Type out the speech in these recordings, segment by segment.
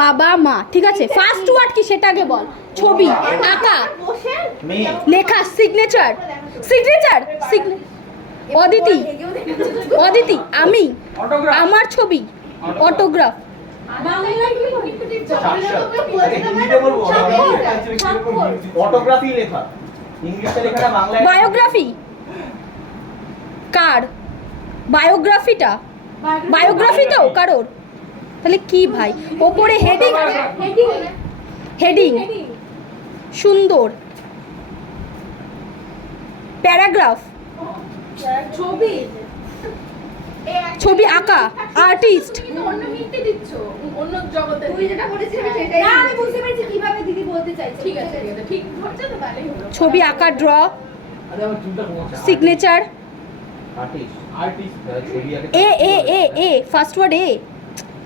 বাবা মা, ঠিক আছে। ফার্স্ট ওয়ার্ড কি সেটা আগে বল। ছবি, আঁকা, লেখা, সিগনেচার, সিগনেচার, অদিতি, অদিতি, আমি, আমার ছবি, অটোগ্রাফ, বায়োগ্রাফি, কার বায়োগ্রাফিটা, বায়োগ্রাফি তো কারোর, তাহলে কি ভাই? ওপরে হেডিং, হেডিং, সুন্দর, প্যারাগ্রাফ, ছবি, ছবি আঁকা, আর্টিস্ট, অন্য মিনিটে দিচ্ছ অন্য জগতে। তুই যেটা বলেছিস সেটাই। না আমি বুঝতে পেরেছি কিভাবে দিদি বলতে চাইছে। ঠিক আছে ঠিক আছে, ঠিক ধরছো তো, তাহলেই হলো। ছবি আঁকা, ড্র, সিগনেচার, আর্টিস্ট, আর্টিস্ট ছবি আঁকা। এ এ এ এ ফার্স্ট ওয়ার্ড এ,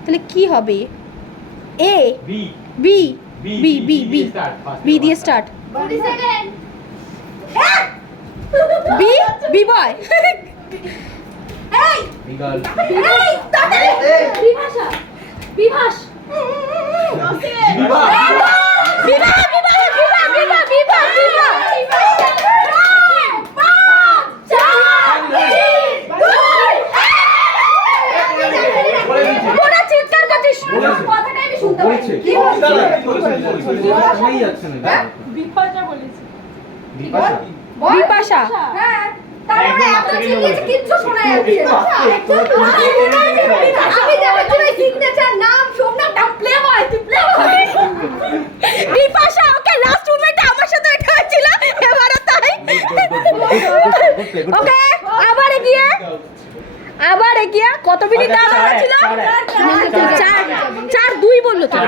তাহলে কি হবে? A B B B B B B দিয়ে start. 20 second. B B boy, এই বিগল, এই তাড়াতাড়ি বিভাষা, বিভাস, বিবাহ, বিবাহ, বিবাহ, বিবাহ, বিবাহ, বিবাহ, বিবাহ। তোরা চিৎকার করছিস। কথাটাই আমি শুনতে বলছে পাইনি। কি বলছিস? শোনাই যাচ্ছে না। বিভাষা বলেছি। বিপাশা, বিপাশা, হ্যাঁ তারপরে এত চিল্লিয়েছে কিচ্ছু শোনা যাচ্ছে না। আমি দেখো তুই সিগনেচার নাম সোমনাথ প্লে বয়, তুই প্লে বয়। বিপাশা, ওকে লাস্ট মোমেন্টে আমার সাথে এটা হয়েছিল, এবারে তাই। ওকে, আবার এগিয়ে কত মিনিট দেওয়া হয়েছিল? 4 2 বললো তো।